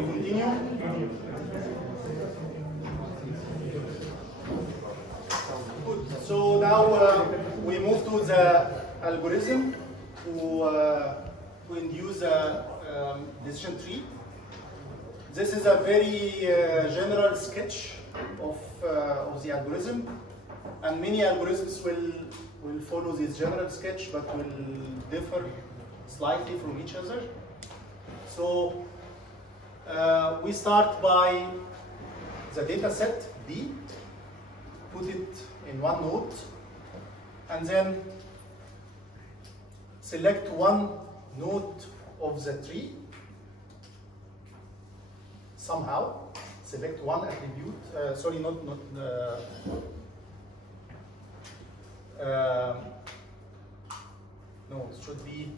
we continue? Good. So now we move to the algorithm to induce a decision tree. This is a very general sketch of the algorithm, and many algorithms will follow this general sketch, but will differ slightly from each other. So we start by the data set D, put it in one node, and then select one node of the tree. Somehow select one attribute. Sorry, no, it should be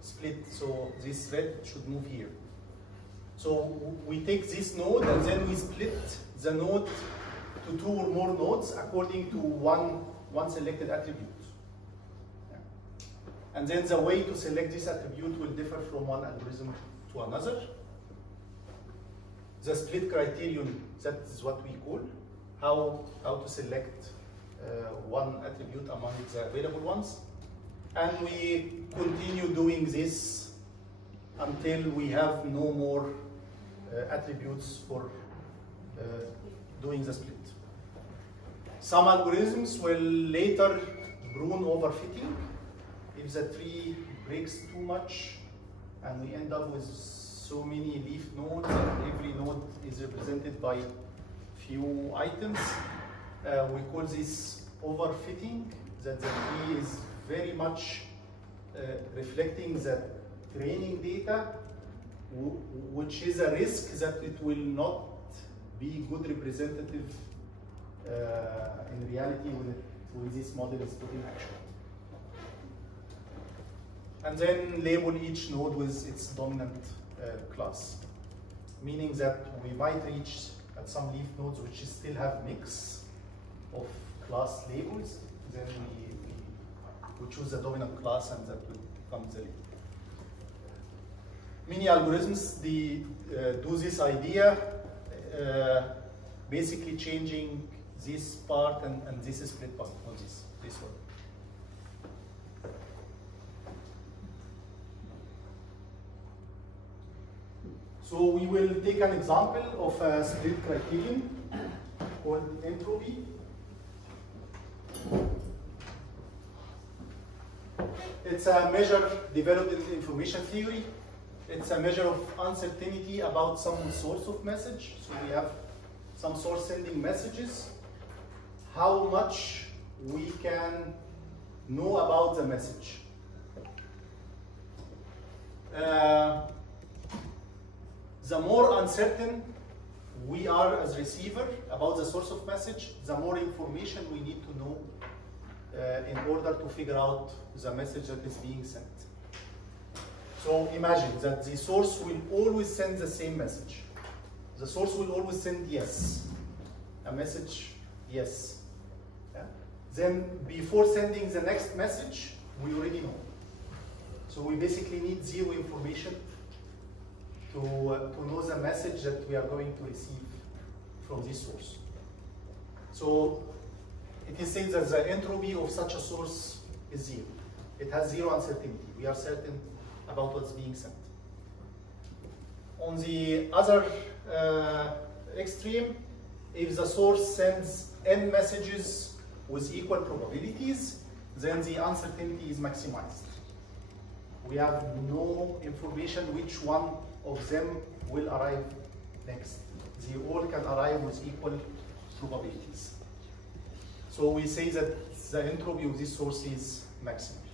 split. So this red should move here. So we take this node and then we split the node to two or more nodes according to one selected attribute. And then the way to select this attribute will differ from one algorithm to another. The split criterion, that is what we call how to select one attribute among the available ones. And we continue doing this until we have no more attributes for doing the split. Some algorithms will later prune overfitting if the tree breaks too much and we end up with so many leaf nodes and every node is represented by few items. We call this overfitting, that the tree is very much reflecting the training data, which is a risk that it will not be good representative in reality when this model is put in action. And then label each node with its dominant class, meaning that we might reach at some leaf nodes which still have mix of class labels, then we choose the dominant class and that will become the label. Many algorithms do this idea, basically changing this part and this split part on this one. So we will take an example of a split criterion called entropy. It's a measure developed in information theory. It's a measure of uncertainty about some source of message. So we have some source sending messages. How much we can know about the message. The more uncertain we are as receiver about the source of message, the more information we need to know in order to figure out the message that is being sent. So imagine that the source will always send the same message. The source will always send yes, a message yes. Yeah? Then before sending the next message, we already know. So we basically need zero information to know the message that we are going to receive from this source. So it is said that the entropy of such a source is zero. It has zero uncertainty. We are certain about what's being sent. On the other extreme, if the source sends n messages with equal probabilities, then the uncertainty is maximized. We have no information which one of them will arrive next. They all can arrive with equal probabilities. So we say that the entropy of this source is maximal.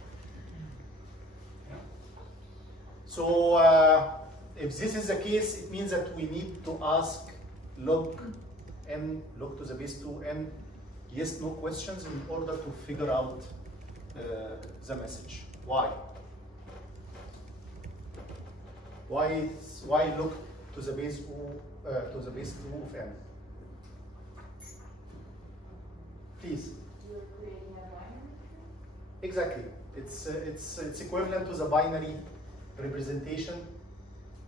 So if this is the case, it means that we need to ask log n, log to the base 2n, yes, no questions in order to figure out the message. Why? Why log to the base 2 of n? Please. You're creating a binary? Exactly. It's equivalent to the binary representation.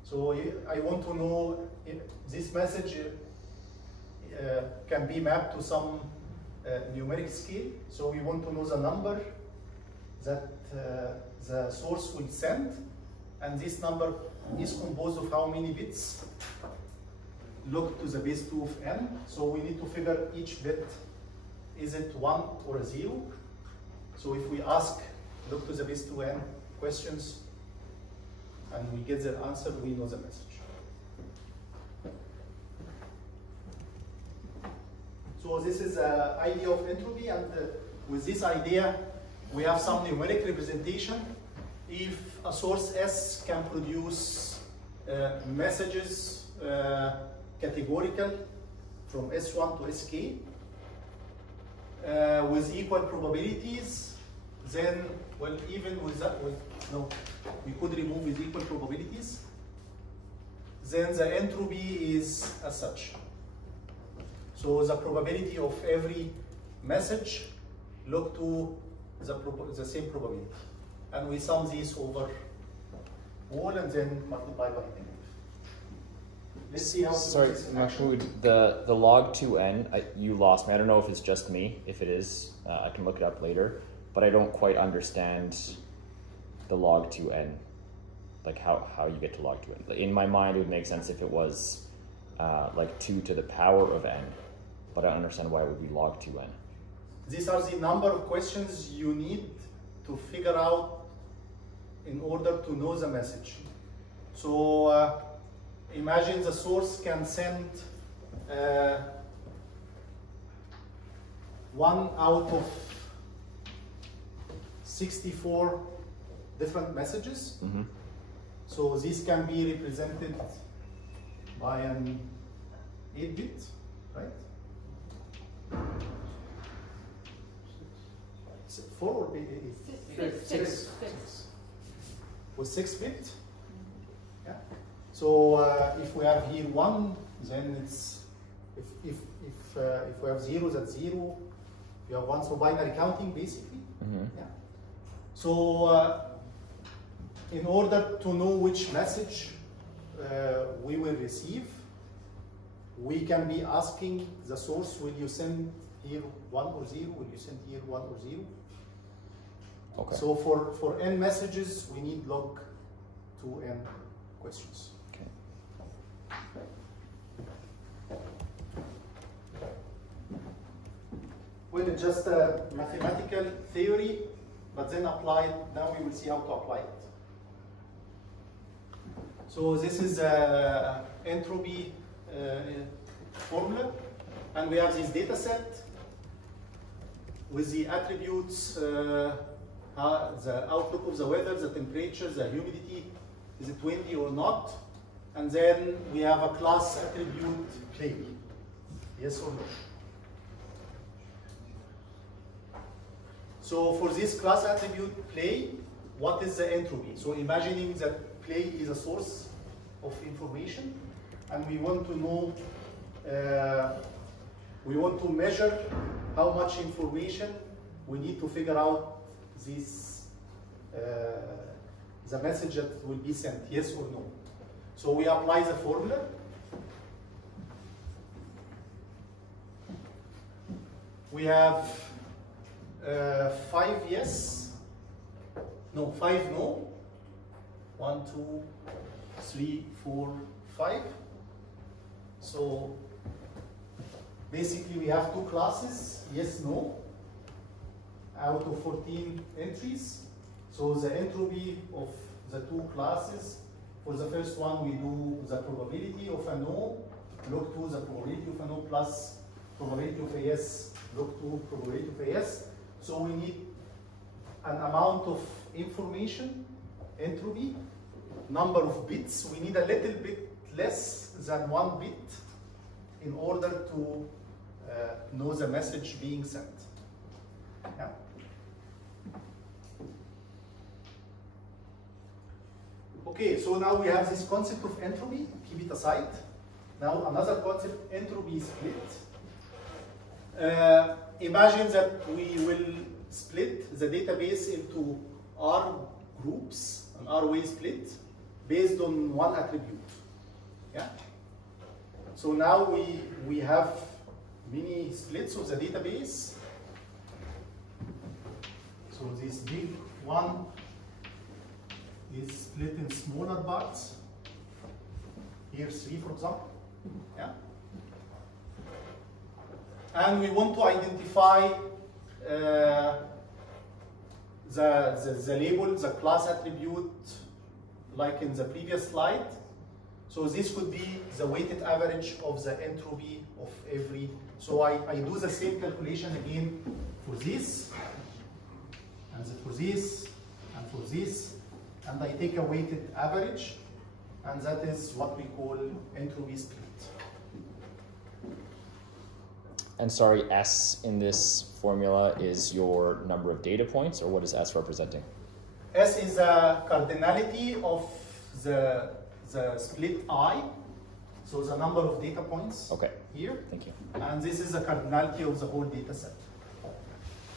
So I want to know if this message can be mapped to some numeric scale. So we want to know the number that the source will send, and this number is composed of how many bits log to the base 2 of n. So we need to figure each bit, is it 1 or a 0? So if we ask log to the base 2n questions and we get the answer, we know the message. So this is the idea of entropy, and with this idea we have some numeric representation. If a source S can produce messages categorical from S1 to Sk with equal probabilities, then, well, even with that, no, we could remove with equal probabilities, then the entropy is as such. So the probability of every message log to the same probability. And we sum these over all and then multiply by n. Let's see how. Sorry, Mahmoud, the log 2n, you lost me. I don't know if it's just me. If it is, I can look it up later. But I don't quite understand the log 2n, like how you get to log 2n. In my mind, it would make sense if it was like 2 to the power of n, but I don't understand why it would be log 2n. These are the number of questions you need to figure out in order to know the message. So imagine the source can send 1 out of 64 different messages. Mm-hmm. So this can be represented by an 8-bit, right? 4 or 8? 6. With 6-bit. Yeah. So if we have here 1, then it's if we have 0, that's 0. If you have 1, so binary counting basically. Mm-hmm. Yeah. So in order to know which message we will receive, we can be asking the source, will you send here 1 or 0? Will you send here 1 or 0? Okay. So for n messages, we need log 2n questions. Okay. Well, it's just a mathematical theory, but then applied. Now we will see how to apply it. So this is entropy formula, and we have this data set with the attributes, the outlook of the weather, the temperature, the humidity, is it windy or not, and then we have a class attribute play, yes or no. So for this class attribute play, what is the entropy? So imagining that play is a source of information, and we want to know, we want to measure how much information we need to figure out this, the message that will be sent, yes or no. So we apply the formula. We have 5 yes, no, 5 no. 1, 2, 3, 4, 5. So basically we have 2 classes, yes, no, out of 14 entries. So the entropy of the 2 classes, for the first one we do the probability of a no, log 2 the probability of a no plus probability of a yes, log 2 probability of a yes. So we need an amount of information, entropy, number of bits. We need a little bit less than 1 bit in order to know the message being sent. Yeah. Okay, so now we have this concept of entropy, keep it aside. Now another concept, entropy split. Imagine that we will split the database into R groups, an R-way split. based on one attribute. Yeah. So now we have many splits of the database. So this big one is split in smaller parts. Here 3, for example. Yeah. And we want to identify the label, the class attribute, like in the previous slide. So this could be the weighted average of the entropy of every. So I do the same calculation again for this, and for this, and for this, and I take a weighted average, and that is what we call entropy split. And sorry, S in this formula is your number of data points, or what is S representing? S is the cardinality of the split I, so the number of data points here. Thank you. And this is the cardinality of the whole data set.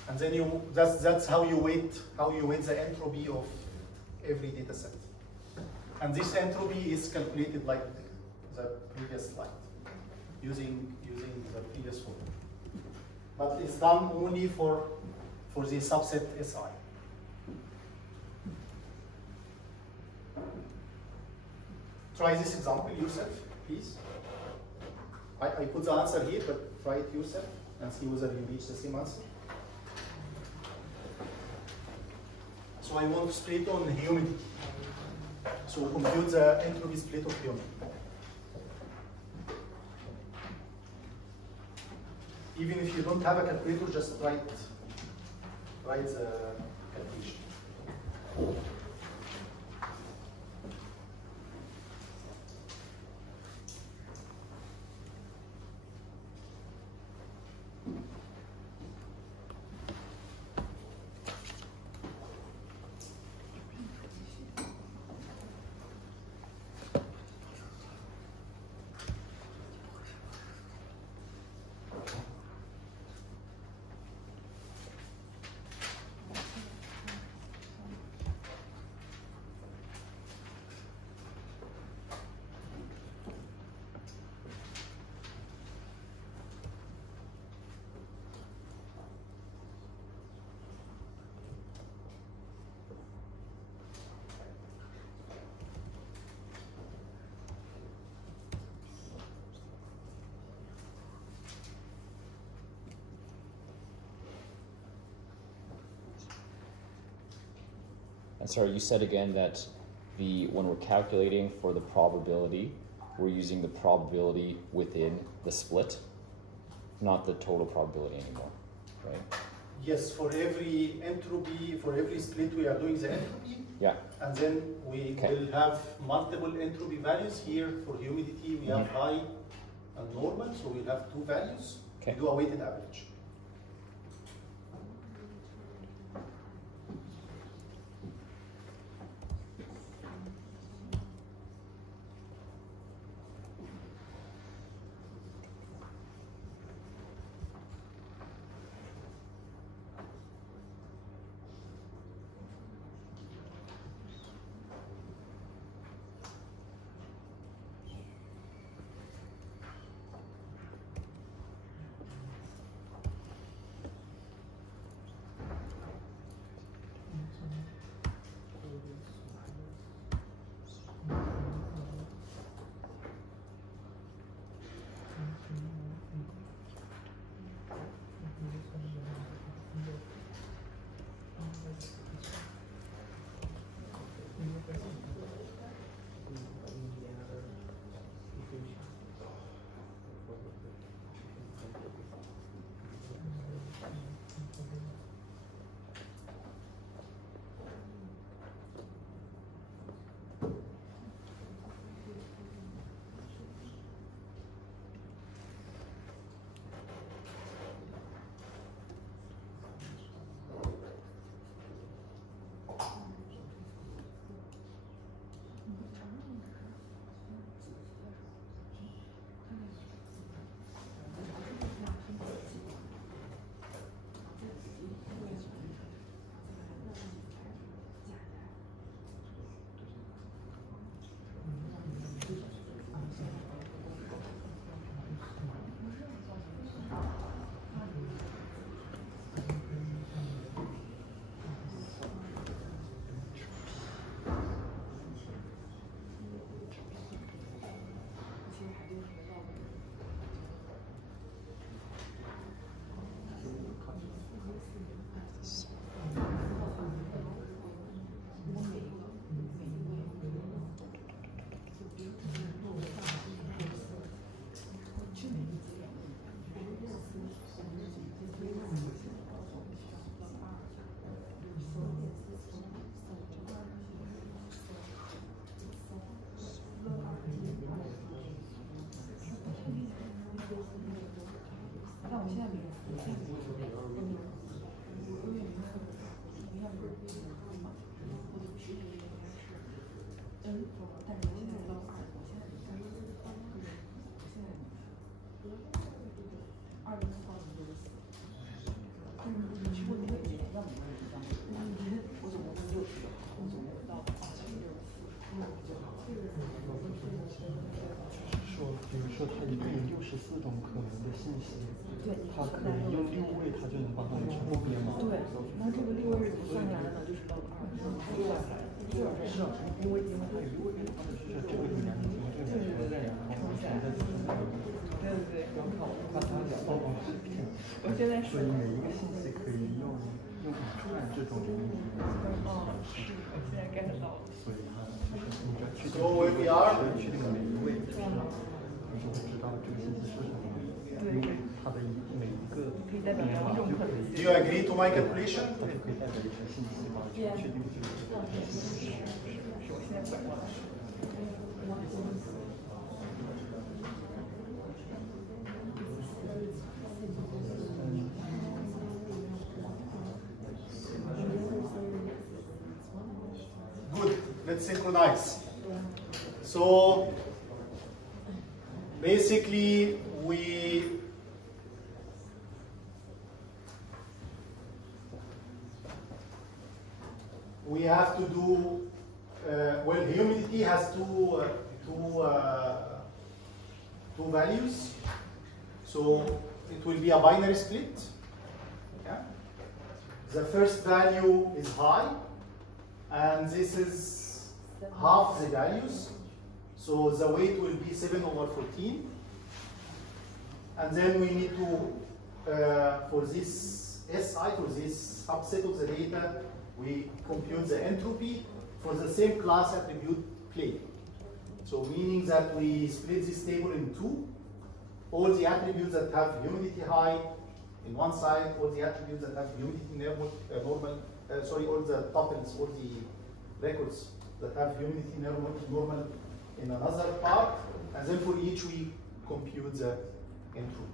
And then that's how you weight the entropy of every data set. And this entropy is calculated like the previous slide, using the previous formula. But it's done only for the subset Si. Try this example yourself, please. I put the answer here, but try it yourself and see whether you reach the same answer. So I want to split on humidity. So compute the entropy split of humidity. Even if you don't have a calculator, just write the calculation. And sorry, you said again that when we're calculating for the probability, we're using the probability within the split, not the total probability anymore, right? Yes, for every entropy, for every split, we are doing the entropy. Yeah. And then we will have multiple entropy values. Here for humidity, we have high and normal, so we'll have two values. We do a weighted average. 比如说它一共有64种可能的信息，它可以用6位，它就能把它们全部编码。对，那这个6位不算下来呢，就是 log 2。是啊，因为它有6位，它们是这个语言里面这个存在，然后存在的那个。对，然后把它2道公式拼。所以每一个信息可以用一串这种语言方式。我现在 get 到了。所以它就是你要确定每一位。你就会知道这个信息是什么，因为它的每一个编码就可以。Do you agree to my calculation? 它就可以代表一个信息嘛，就确定这个信息是我现在拐过来。Good. Let's synchronize. So basically we have to do well. Humidity has two values, so it will be a binary split. Yeah? The first value is high, and this is half the values. So the weight will be 7/14. And then we need to, for this SI, for this subset of the data, we compute the entropy for the same class attribute plane. So meaning that we split this table in two. All the attributes that have humidity high in one side, all the attributes that have humidity normal, all the tuples, all the records that have humidity normal in another part, and then for each we compute the entropy.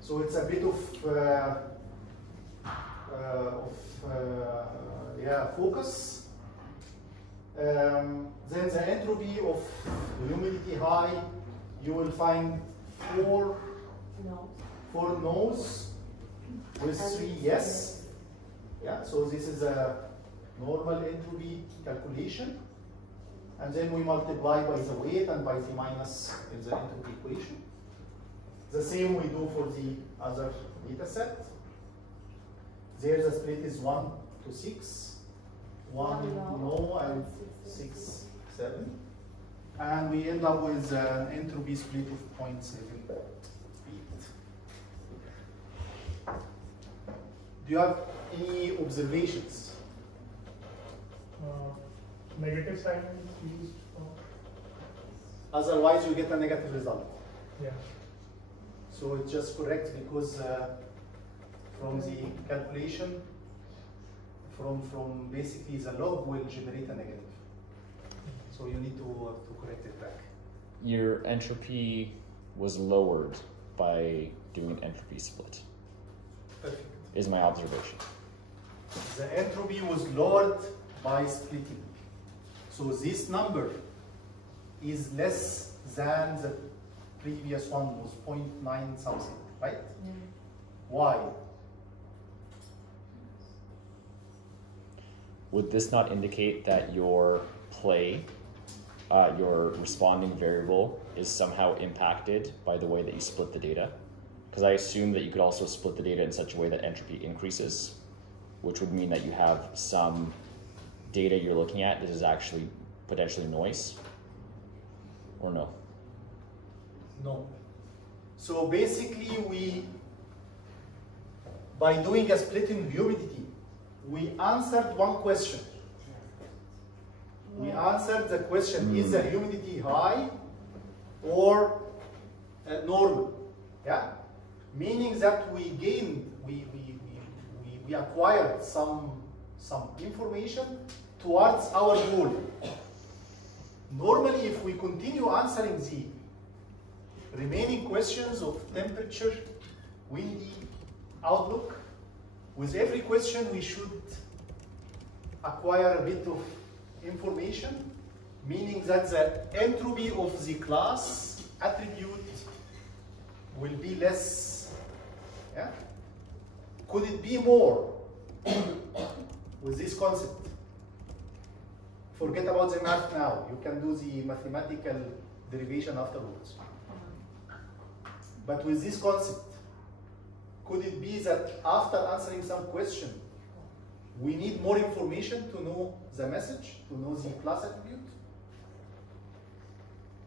So it's a bit of focus. Then the entropy of humidity high, you will find four no's with 3 yes. Yeah, so this is a normal entropy calculation. And then we multiply by the weight and by the minus in the entropy equation. The same we do for the other data set. There the split is 1 to 6, 1 no, and 6, 7. And we end up with an entropy split of 0.78. Do you have any observations? Negative sign is used. Otherwise, you get a negative result. Yeah. So it's just correct because from the calculation, from basically the log will generate a negative. So you need to correct it back. Your entropy was lowered by doing entropy split. Perfect. Is my observation. The entropy was lowered by splitting. So this number is less than the previous one, was 0.9 something, right? Yeah. Why? Would this not indicate that your play, your responding variable, is somehow impacted by the way that you split the data? Because I assume that you could also split the data in such a way that entropy increases, which would mean that you have some data you're looking at that is actually potentially noise, or no? No. So basically by doing a split in humidity, we answered one question. We answered the question, is the humidity high or normal? Yeah? Meaning that we gained, we acquired some information towards our goal. Normally, if we continue answering the remaining questions of temperature, windy, outlook, with every question we should acquire a bit of information, meaning that the entropy of the class attribute will be less. Yeah? Could it be more with this concept? Forget about the math now. You can do the mathematical derivation afterwards. But with this concept, could it be that after answering some question, we need more information to know the message, to know the class attribute?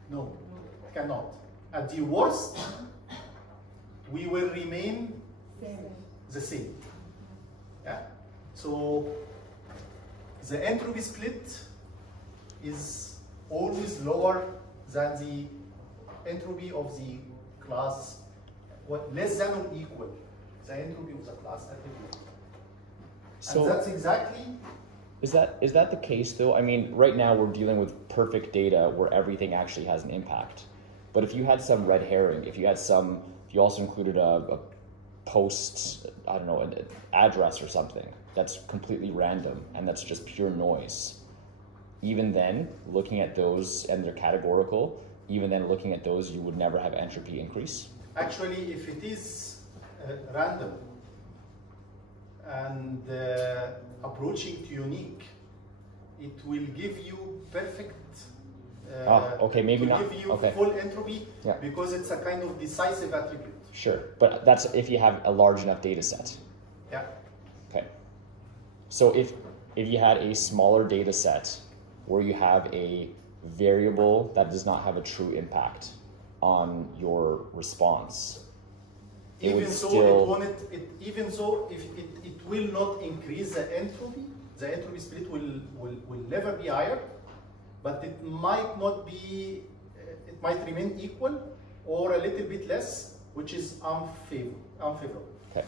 No, cannot. At the worst, we will remain the same. Yeah? So the entropy split is always lower than the entropy of the class, less than or equal the entropy of the class attribute. So and that's exactly. Is that the case though? I mean, right now we're dealing with perfect data where everything actually has an impact. But if you had some red herring, if you also included a post, I don't know, an address or something that's completely random and that's just pure noise, even then, looking at those and they're categorical, even then looking at those, you would never have entropy increase? Actually, if it is random and approaching to unique, it will give you perfect, okay, maybe not. Give you okay. full entropy, yeah. Because it's a kind of decisive attribute. Sure, but that's if you have a large enough data set. Yeah. Okay. So if you had a smaller data set where you have a variable that does not have a true impact on your response, Even so, it will not increase the entropy split will never be higher, but it might not be, it might remain equal or a little bit less, which is unfavorable. Okay.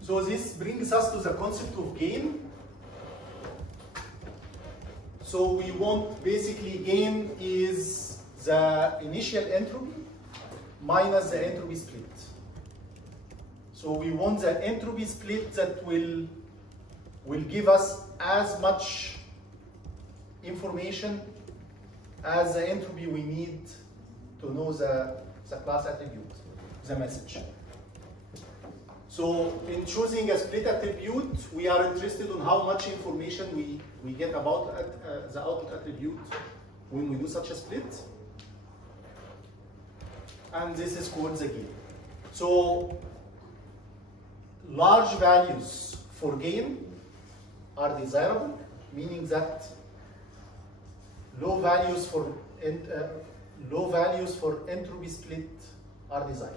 So this brings us to the concept of gain. So we want basically gain is the initial entropy minus the entropy split. So we want the entropy split that will give us as much information as the entropy we need to know the class attribute, the message. So in choosing a split attribute, we are interested in how much information we get about the output attribute when we do such a split. And this is called the gain. So large values for gain are desirable, meaning that low values for entropy split are desired.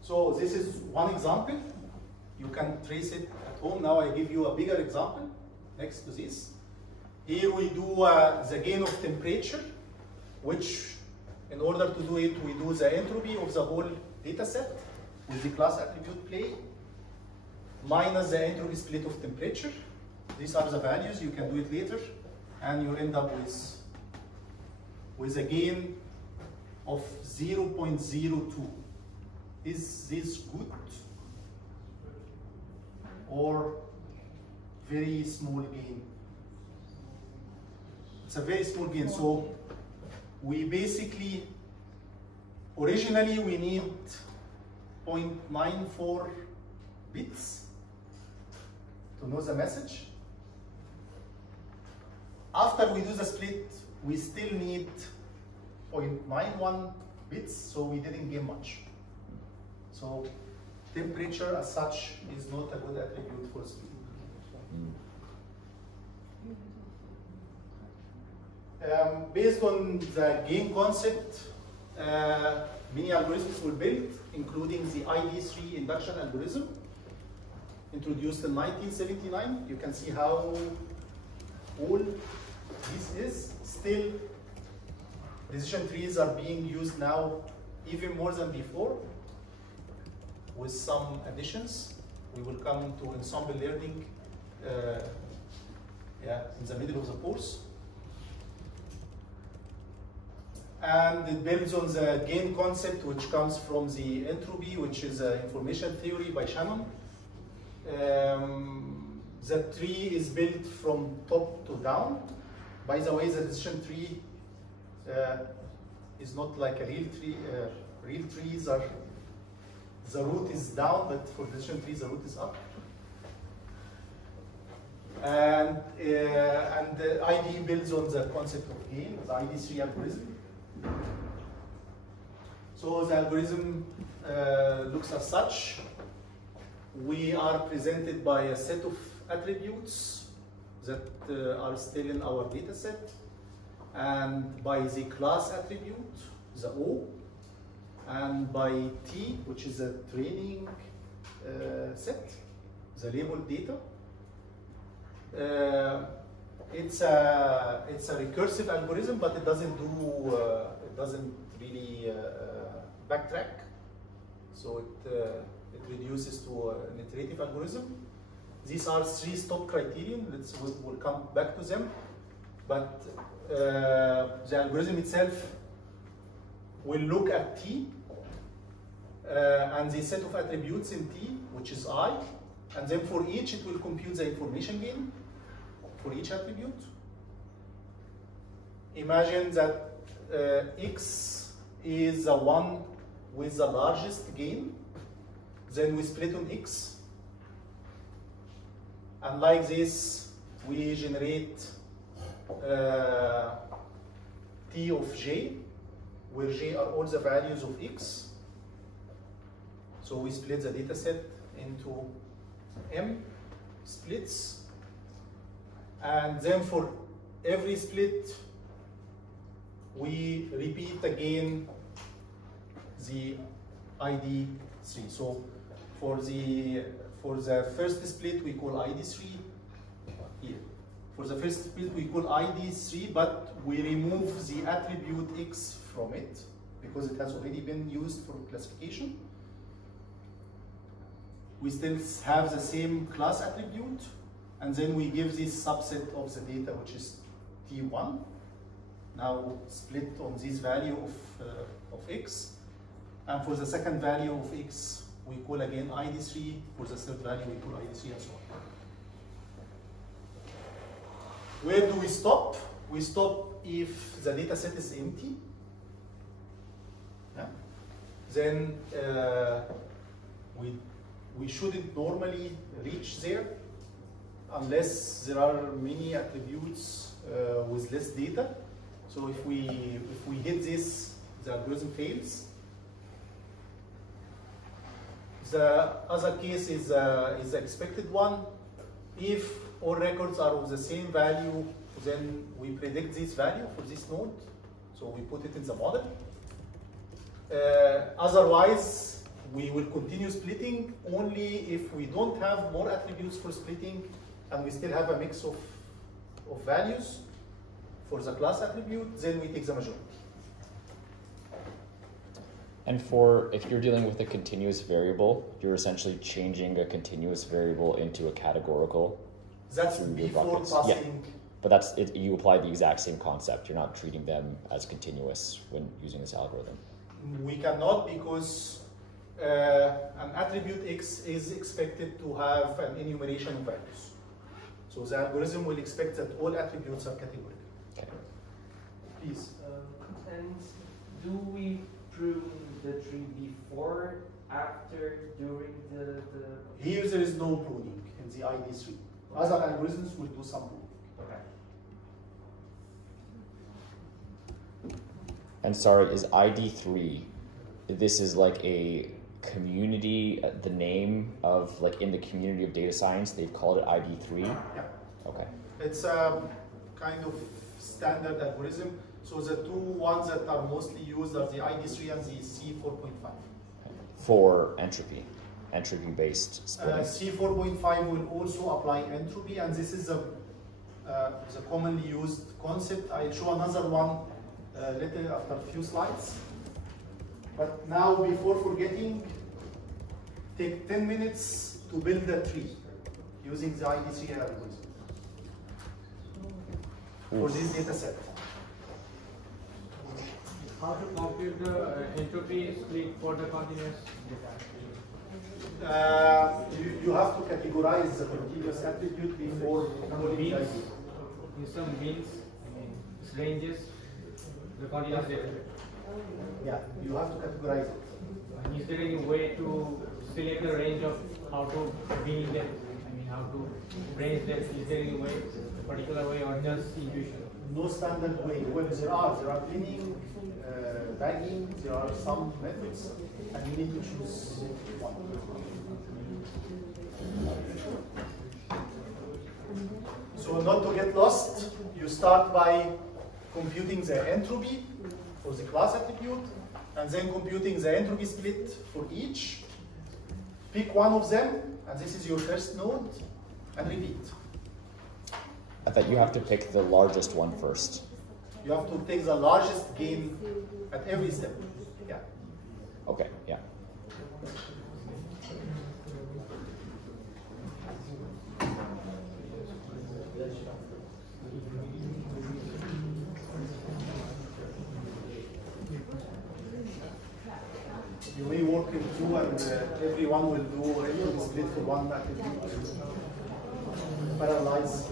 So this is one example. You can trace it at home. Now I give you a bigger example next to this. Here we do the gain of temperature, which in order to do it, we do the entropy of the whole data set with the class attribute play minus the entropy split of temperature. These are the values. You can do it later, and you end up with a gain of 0.02. Is this good or very small gain? It's a very small gain. So we basically, originally we need 0.94 bits to know the message. After we do the split, we still need 0.91 bits, so we didn't gain much. So temperature as such is not a good attribute for speed. Based on the gain concept, many algorithms were built, including the Id3 induction algorithm, introduced in 1979. You can see how old this is. Still, decision trees are being used now even more than before, with some additions. We will come to Ensemble Learning in the middle of the course. And it builds on the gain concept, which comes from the entropy, which is information theory by Shannon. The tree is built from top to down. By the way, the decision tree is not like a real tree. Real trees are, the root is down, but for decision trees, the root is up. And the ID builds on the concept of gain, the Id3 algorithm. So the algorithm looks as such. We are presented by a set of attributes that are still in our data set, and by the class attribute, the O, and by T, which is a training set, the labeled data. It's a recursive algorithm, but it doesn't really backtrack. So it reduces to an iterative algorithm. These are 3 stop criterion. We'll come back to them. But the algorithm itself will look at T and the set of attributes in T, which is I, and then for each it will compute the information gain for each attribute. Imagine that X is the one with the largest gain. Then we split on X. And like this, we generate T of J, where J are all the values of X. So we split the data set into M splits. And then for every split, we repeat again the ID3. So for the first split, we call ID3 here. For the first split, we call ID3, but we remove the attribute X from it because it has already been used for classification. We still have the same class attribute, and then we give this subset of the data, which is T1. Now split on this value of X. And for the second value of X, we call again ID3. For the third value, we call ID3 and so on. Where do we stop? We stop if the data set is empty. Yeah. Then we shouldn't normally reach there unless there are many attributes with less data. So if we hit this, the algorithm fails. The other case is the expected one. If all records are of the same value, then we predict this value for this node. So we put it in the model. Otherwise, we will continue splitting only if we don't have more attributes for splitting and we still have a mix of values for the class attribute, then we take the majority. And if you're dealing with a continuous variable, you're essentially changing a continuous variable into a categorical. That's before passing. Yeah. But that's it, you apply the exact same concept. You're not treating them as continuous when using this algorithm. We cannot, because an attribute X is expected to have an enumeration of values. So the algorithm will expect that all attributes are categorical. Okay. Please. And do we prune the tree before, after, during the... Here there is no pruning in the ID3. Other algorithms will do some pruning. Okay. And sorry, is ID3, this is like a community, the name of, like in the community of data science, they've called it ID3? Yeah. Okay. It's a kind of standard algorithm. So the two ones that are mostly used are the ID3 and the C4.5. For entropy-based splitting. C4.5 will also apply entropy, and this is the commonly used concept. I'll show another one later after a few slides. But now, before forgetting, take 10 minutes to build a tree using the Id3 algorithm for this data set. how to compute the entropy split for the continuous data? You have to categorize the continuous attribute before calling the ID. In some bins, ranges, the continuous data. Yeah, you have to categorize it. And is there any way to select the range of how to bin them? I mean, how to range them? Is there any way, a particular way, or just intuition? No standard way. Well, there are cleaning, bagging, there are some methods, and you need to choose one. So not to get lost, you start by computing the entropy for the class attribute, and then computing the entropy split for each. Pick one of them, and this is your first node, and repeat. I thought you have to pick the largest one first. You have to take the largest gain at every step. Yeah. Okay, yeah. You may work in two, and everyone will do entropy split for one attribute. Parallelize.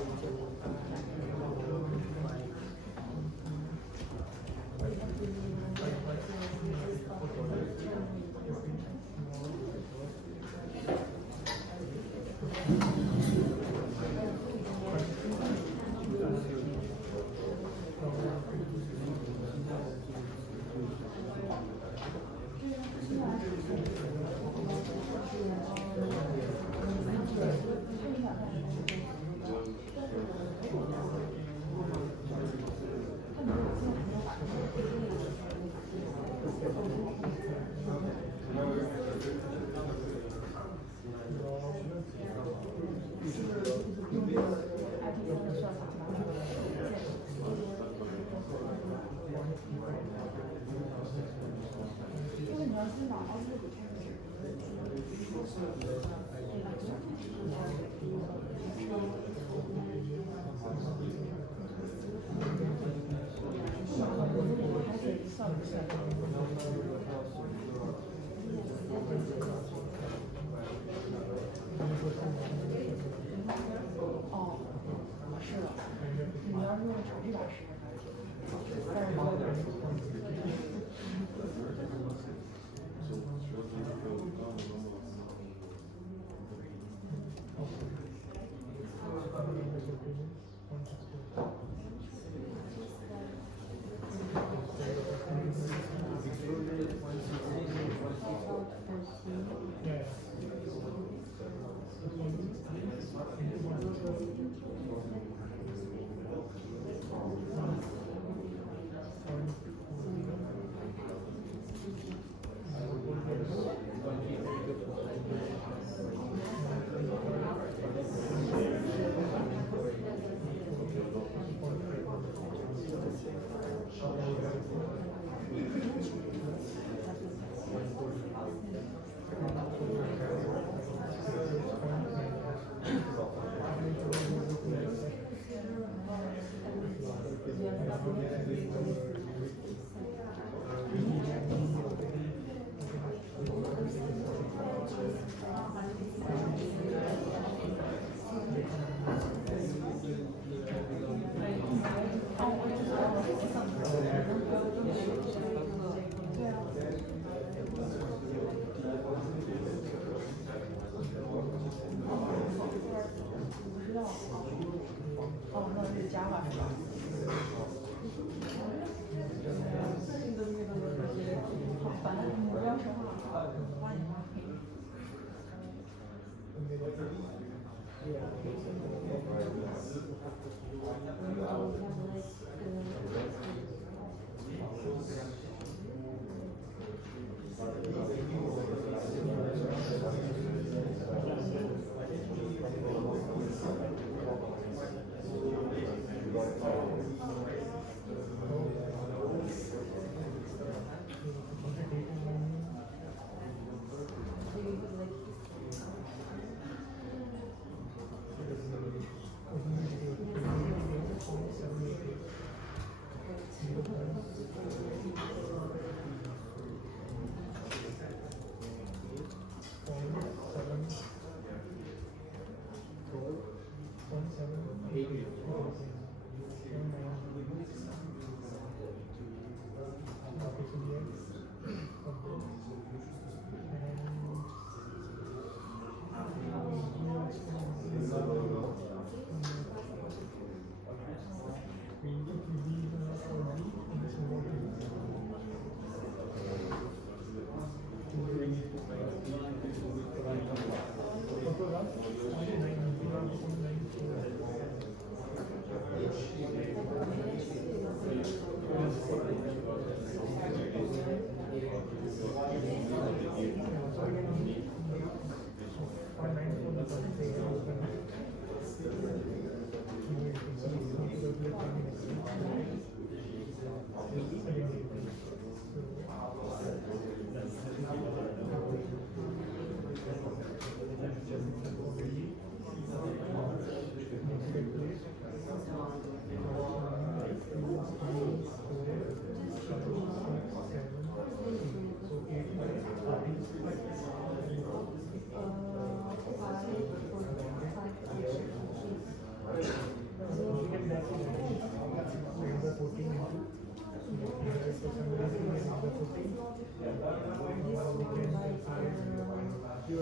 I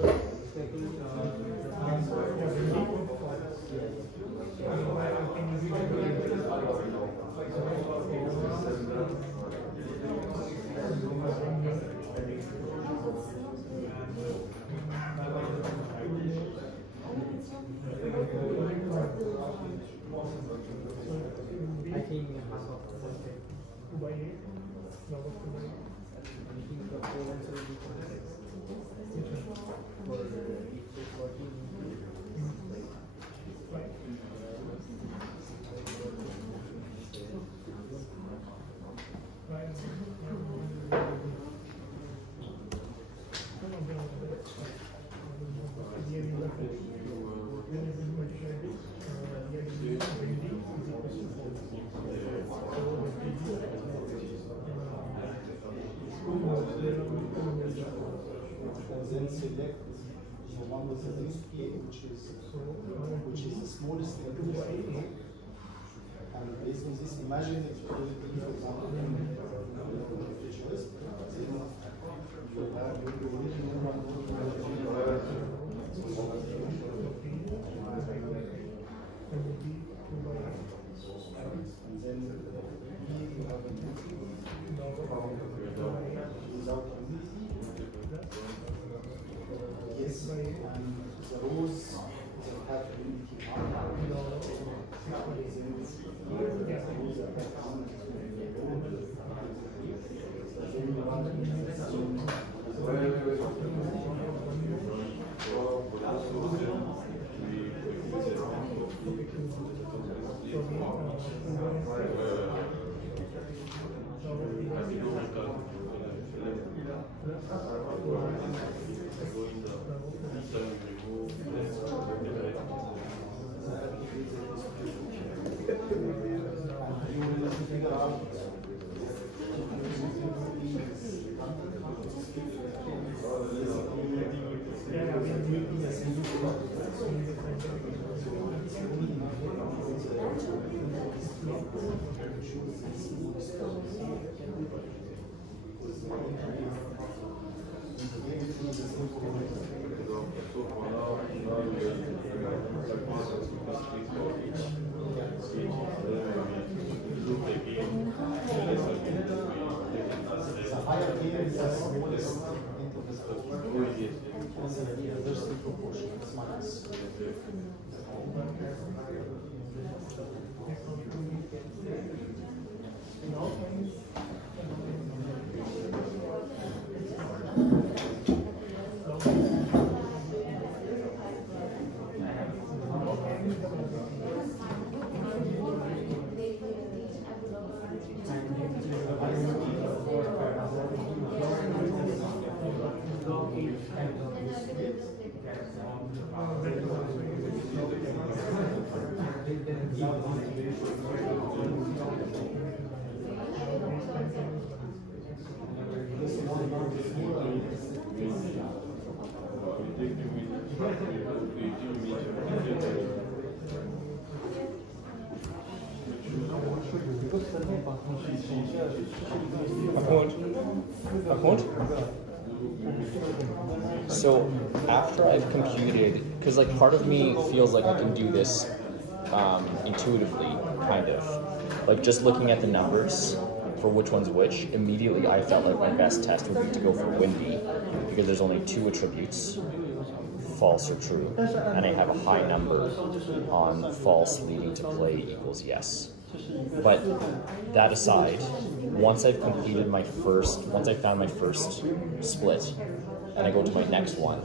think half of the 2 by 8. Log of 2 by 8. I think the whole answer will be correct. For each 14. Right. Then select the one with the least k, which is the smallest element. And based on this, imagine if you do it, for example, the choice, then you have your original one. And then here you have an entry without unity. Yes, and the rows that have unity So after I've computed, because like part of me feels like I can do this intuitively, kind of. Like just looking at the numbers for which one's which, immediately I felt like my best test would be to go for windy, because there's only 2 attributes, false or true, and I have a high number on false leading to play equals yes. But that aside, once I've completed my first, once I found my first split, and I go to my next one,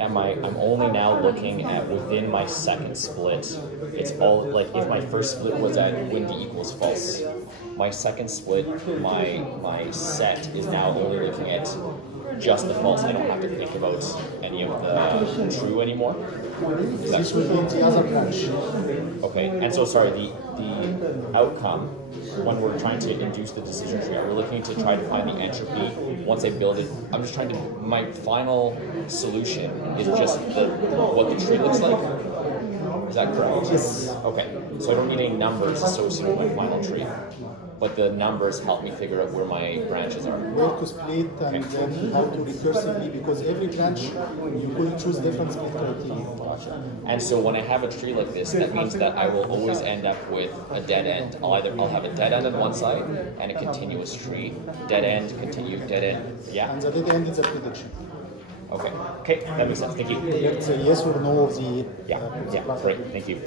I'm only now looking at within my second split. It's all like if my first split was at windy equals false, my second split, my set is now only looking at just the false. I don't have to think about any of the true anymore. This will be the other branch. Okay, and so sorry, the outcome, when we're trying to induce the decision tree, we're looking to try to find the entropy. Once I build it, I'm just trying to, my final solution is just what the tree looks like. Is that correct? Yes. Okay, so I don't need any numbers associated with my final tree. but the numbers help me figure out where my branches are. Where to split and then how to recursively, because every branch you could choose different split criteria. And so when I have a tree like this, that means that I will always end up with a dead end. I'll have a dead end on one side and a continuous tree. Dead end, continue, dead end. Yeah. And the dead end is a prediction. Okay. Okay, that makes sense. Thank you. It's a yes or no of the Yeah, great. Thank you.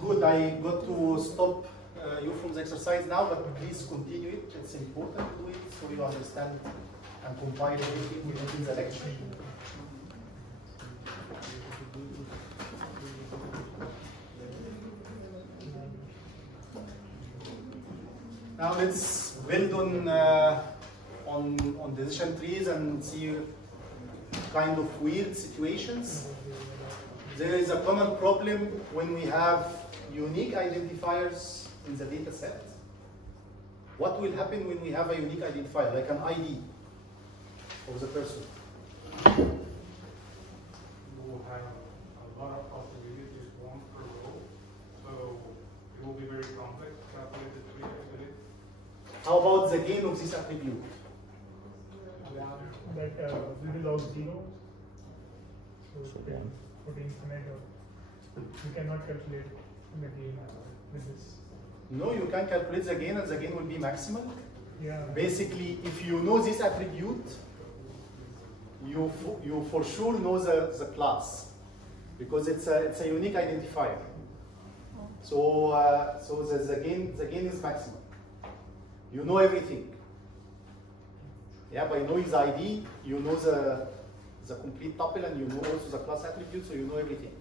Good, I got to stop you from the exercise now, but please continue it. It's important to do it so you understand and compile everything within the lecture. Now let's build on decision trees and see kind of weird situations. There is a common problem when we have unique identifiers in the data set. What will happen when we have a unique identifier, like an ID of the person? You will have a lot of possibilities, one per row, so it will be very complex to calculate the tree actually. How about the gain of this attribute? That we will log 0. So for the infinite, we cannot calculate the gain with this. No, you can calculate the gain and the gain will be maximal. Yeah. Basically, if you know this attribute, you for sure know the class because it's a unique identifier. So the gain is maximal. You know everything. Yeah, by knowing the ID, you know the complete tuple and you know also the class attribute, so you know everything.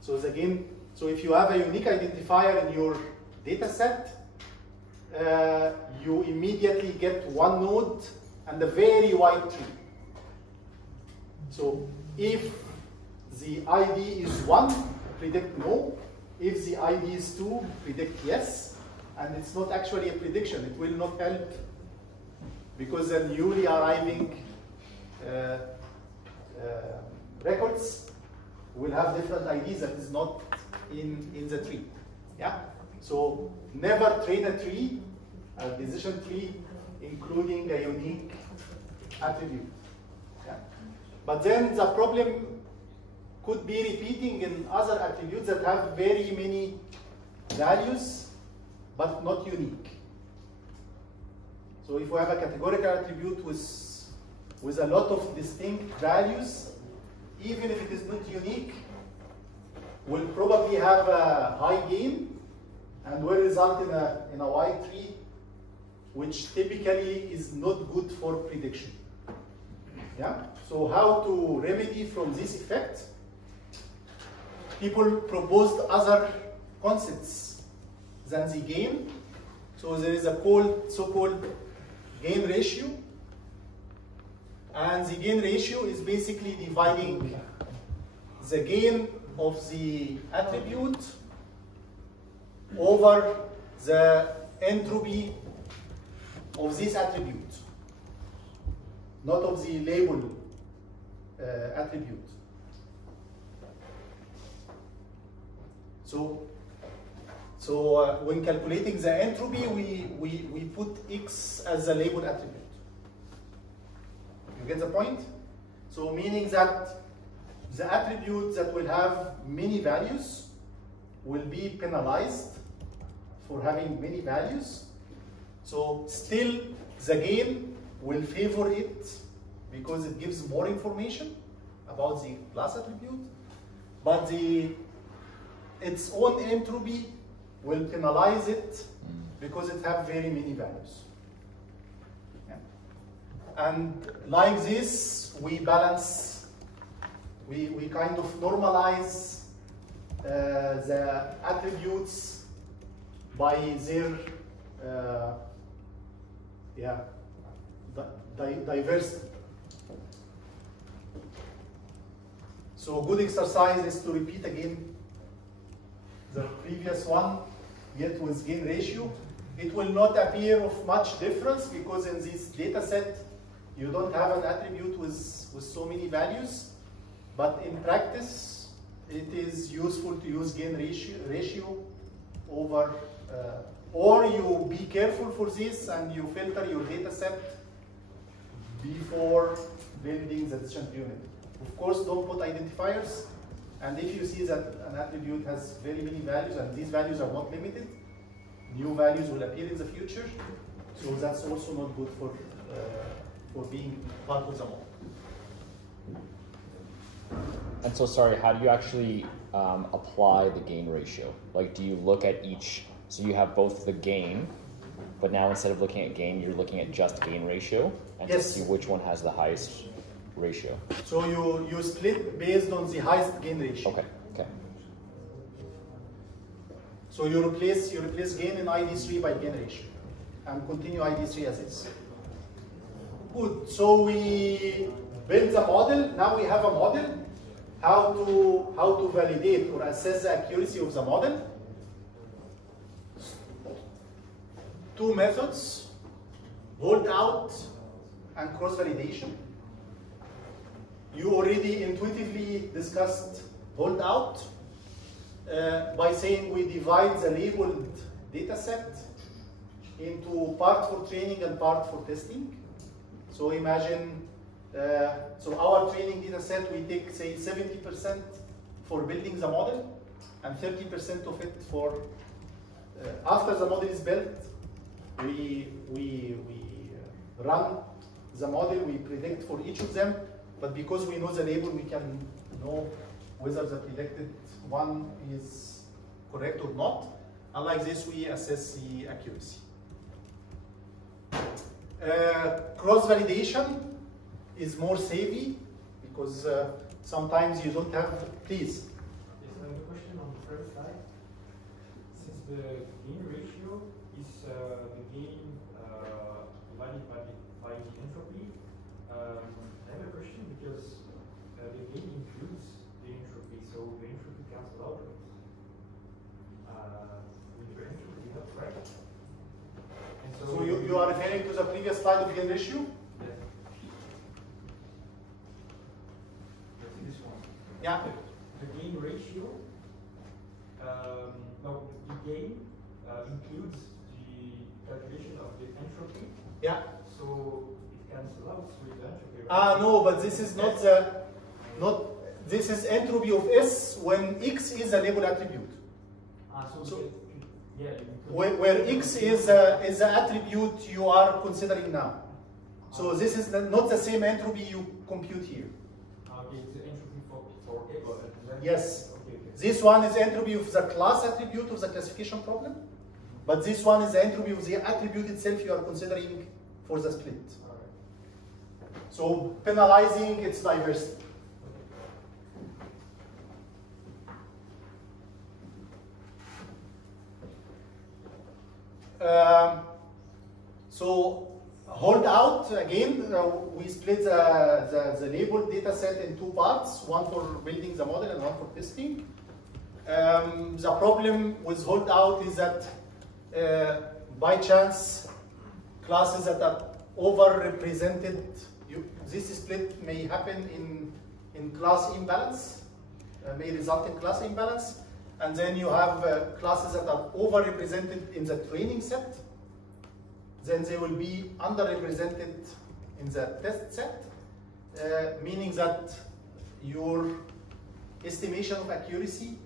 So so if you have a unique identifier in your data set, you immediately get one node and a very wide tree. So if the ID is 1, predict no. If the ID is 2, predict yes. And it's not actually a prediction. It will not help because the newly arriving records will have different IDs that is not in the tree. Yeah. So never train a tree, a decision tree, including a unique attribute. Yeah. But then the problem could be repeating in other attributes that have very many values, but not unique. So if we have a categorical attribute with a lot of distinct values, even if it is not unique, will probably have a high gain and will result in a wide tree, which typically is not good for prediction. Yeah? So how to remedy from this effect? People proposed other concepts than the gain. So there is a so-called gain ratio. And the gain ratio is basically dividing the gain of the attribute over the entropy of this attribute, not of the label attribute. So when calculating the entropy, we put X as the label attribute. You get the point? So meaning that the attributes that will have many values will be penalized for having many values. So still the gain will favor it because it gives more information about the class attribute, but its own entropy will penalize it because it has very many values. Yeah. And like this, we balance, we kind of normalize the attributes by their diversity. So a good exercise is to repeat again the previous one, yet with gain ratio. It will not appear of much difference because in this data set, you don't have an attribute with so many values. But in practice, it is useful to use gain ratio over, or you be careful for this and you filter your data set before building the decision tree unit. Of course, don't put identifiers. And if you see that an attribute has very many values and these values are not limited, new values will appear in the future. So that's also not good for being part of the model. And so, sorry, how do you actually apply the gain ratio? Like, do you look at each, so you have both the gain, but now instead of looking at gain, you're looking at just gain ratio, and yes, to see which one has the highest ratio. So you split based on the highest gain ratio. Okay, okay. So you replace gain in ID3 by gain ratio, and continue ID3 as is. Good, so we build the model, now we have a model. How to validate or assess the accuracy of the model. Two methods, hold out and cross validation. You already intuitively discussed hold out by saying we divide the labeled data set into part for training and part for testing. So imagine, so our training data set, we take, say, 70% for building the model and 30% of it for, after the model is built, we run the model, we predict for each of them, but because we know the label, we can know whether the predicted one is correct or not. And like this, we assess the accuracy. Cross-validation is more savvy because sometimes you don't have, please. Yes, I have a question on the first slide. Since the gain ratio is the gain divided by the entropy, I have a question because the gain includes the entropy, so the entropy cancels out with the entropy, not right? And So you are referring to the previous slide of gain ratio? Yeah. The gain ratio, no, the gain includes the calculation of the entropy. Yeah. So it cancels out with the entropy. Ah, no, but this is not this is entropy of S when X is a label attribute. So yeah, where X is the attribute you are considering now. So this is not the same entropy you compute here. Okay, it's the entropy for X. Yes. Okay. This one is entropy of the class attribute of the classification problem, but this one is the entropy of the attribute itself you are considering for the split. All right. So penalizing its diversity. So hold out again, we split the labeled data set in two parts, one for building the model and one for testing. The problem with hold out is that by chance classes that are overrepresented, this split may happen in class imbalance, may result in class imbalance. And then you have classes that are overrepresented in the training set. Then they will be underrepresented in the test set, meaning that your estimation of accuracy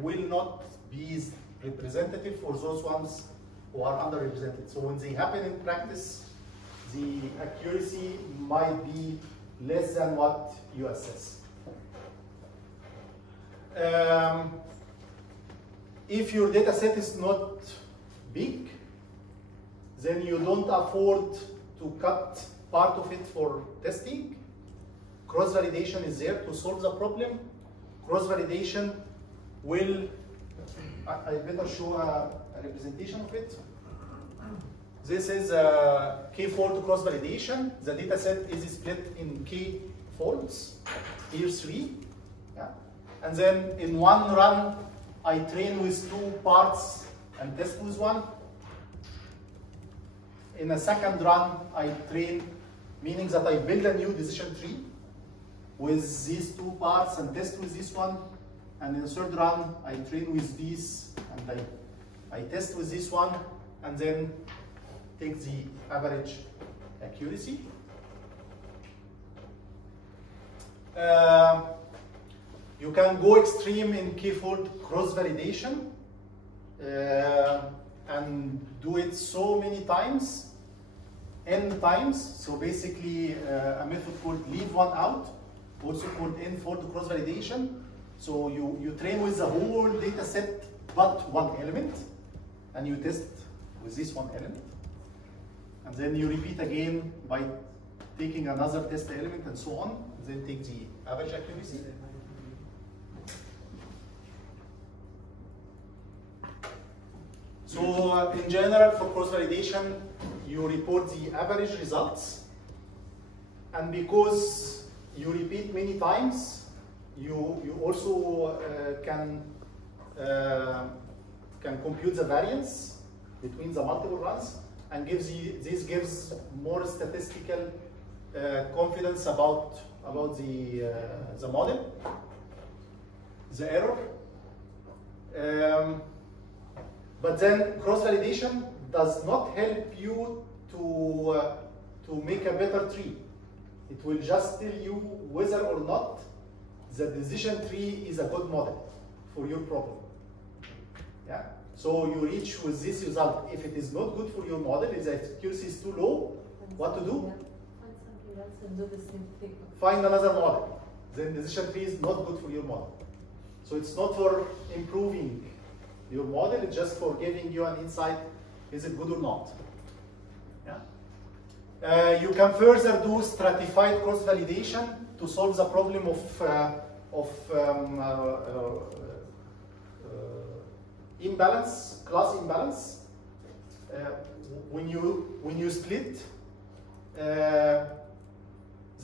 will not be representative for those ones who are underrepresented. So when they happen in practice, the accuracy might be less than what you assess. If your data set is not big, then you don't afford to cut part of it for testing. Cross-validation is there to solve the problem. Cross-validation will, I better show a representation of it. This is a K4 to cross-validation. The data set is split in K folds, here 3, yeah? And then in one run, I train with 2 parts and test with 1. In a second run, I train, meaning that I build a new decision tree with these 2 parts and test with this one. And in the third run, I train with these and I test with this one, and then take the average accuracy. You can go extreme in k-fold cross-validation and do it so many times, n times. So basically a method called leave one out, also called n-fold cross-validation. So you train with the whole data set but one element, and you test with this one element. And then you repeat again by taking another test element and so on, and then take the average accuracy. So in general, for cross-validation, you report the average results. And because you repeat many times, you also can compute the variance between the multiple runs, and this gives more statistical confidence about the model, the error. But then cross-validation does not help you to make a better tree. It will just tell you whether or not the decision tree is a good model for your problem. Yeah. So you reach with this result. If it is not good for your model, if the accuracy is too low, what to do? Find something else and do the same thing. Find another model. Then decision tree is not good for your model. So it's not for improving your model, it's just for giving you an insight, is it good or not? Yeah. You can further do stratified cross-validation to solve the problem of imbalance, class imbalance. When you split, the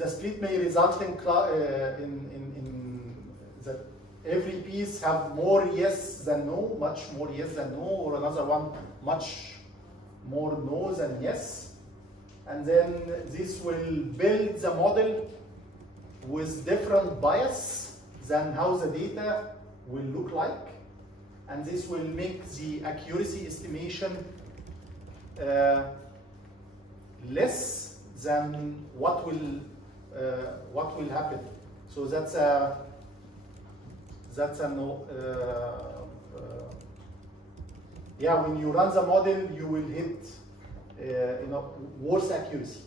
split may result in that every piece have more yes than no, much more yes than no, or another one much more no than yes. And then this will build the model with different bias than how the data will look like. And this will make the accuracy estimation less than what will happen. So that's a no. Yeah, when you run the model, you will hit worse accuracy.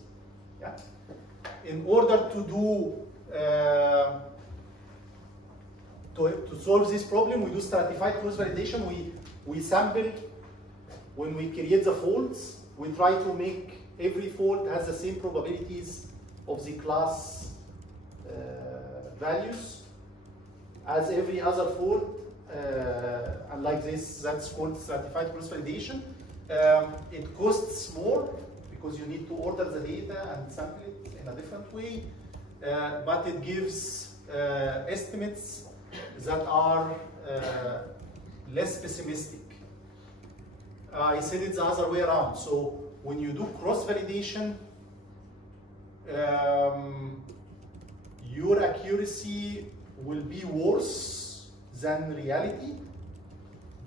Yeah. In order to do to solve this problem, we do stratified cross-validation. We sample when we create the folds. We try to make every fold has the same probabilities of the class values as every other fold, and like this, that's called stratified cross-validation. It costs more because you need to order the data and sample it in a different way, but it gives estimates that are less pessimistic. I said it the other way around. So when you do cross-validation, your accuracy will be worse than reality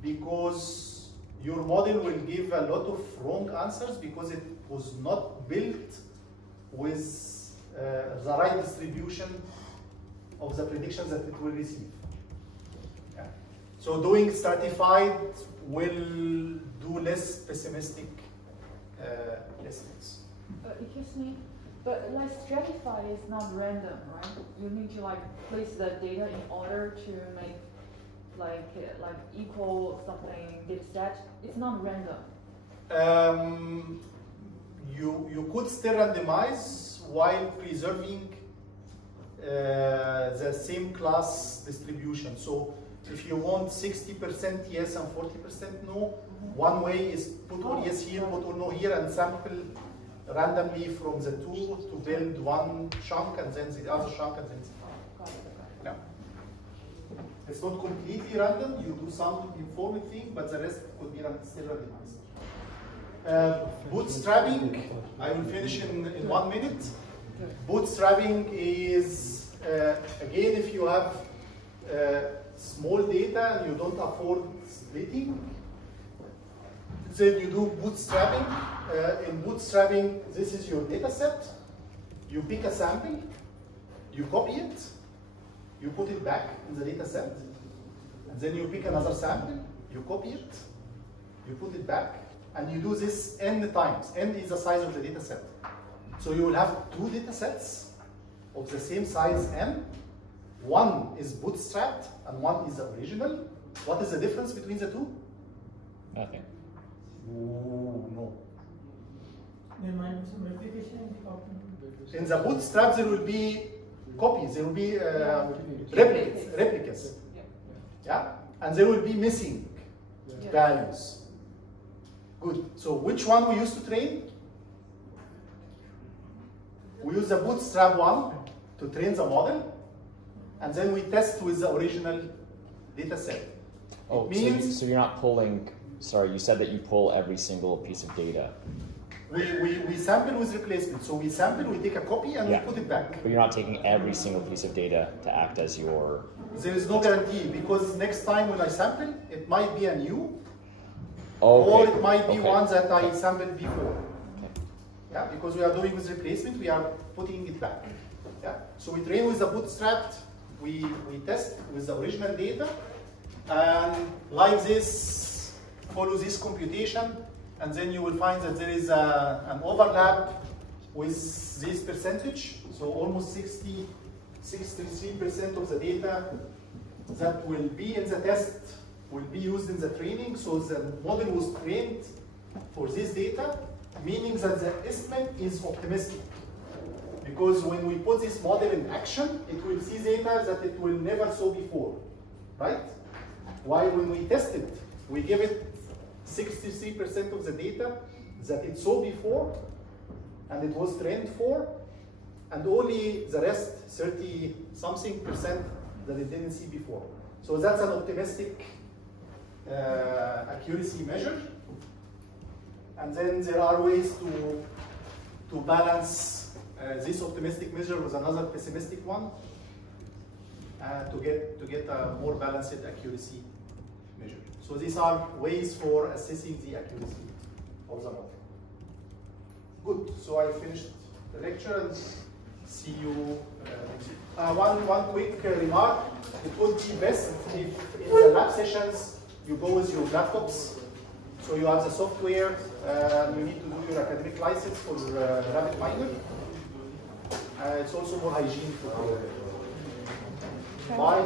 because your model will give a lot of wrong answers because it was not built with the right distribution of the predictions that it will receive. Yeah. So doing stratified will do less pessimistic estimates. Excuse me, but like stratified is not random, right? You need to like place the data in order to make like equal something data set. It's not random. You could still randomize while preserving the same class distribution. So if you want 60% yes and 40% no, one way is put all yes here, put all no here, and sample randomly from the two to build one chunk and then the other chunk and then the no. It's not completely random. You do some informative thing, but the rest could be still randomized. Bootstrapping, I will finish in 1 minute. Bootstrapping is, again, if you have small data and you don't afford splitting, then you do bootstrapping. In bootstrapping, this is your data set. You pick a sample, you copy it, you put it back in the data set, and then you pick another sample, you copy it, you put it back, and you do this n times. N is the size of the data set. So you will have two data sets of the same size n. One is bootstrapped and one is the original. What is the difference between the two? Nothing. Oh, no. There might be some replication in the copy. In the bootstrap, there will be copies, there will be replicas. Yeah? And there will be missing values. Good. So which one we use to train? We use the bootstrap one to train the model, and then we test with the original data set. Oh, so you're not pulling, sorry, you said that you pull every single piece of data. We sample with replacement. So we sample, we take a copy, and we put it back. But you're not taking every single piece of data to act as your... There is no guarantee, because next time when I sample, it might be a new, Okay. or it might be Okay. one that I sampled before. Okay. Yeah, because we are doing with replacement, we are putting it back. Yeah, so we train with the bootstrapped, we test with the original data, and like this, follow this computation, and then you will find that there is an overlap with this percentage. So almost 63% of the data that will be in the test will be used in the training. So the model was trained for this data, meaning that the estimate is optimistic. Because when we put this model in action, it will see data that it will never saw before, right? While when we test it, we give it 63% of the data that it saw before, and it was trained for, and only the rest, 30-something% that it didn't see before. So that's an optimistic accuracy measure. And then there are ways to balance this optimistic measure with another pessimistic one to get a more balanced accuracy measure. So these are ways for assessing the accuracy of the model. Good. So I finished the lecture and see you next week. One quick remark. It would be best if in the lab sessions you go with your laptops. So you have the software, you need to do your academic license for RabbitMiner. It's also more hygiene for Bye.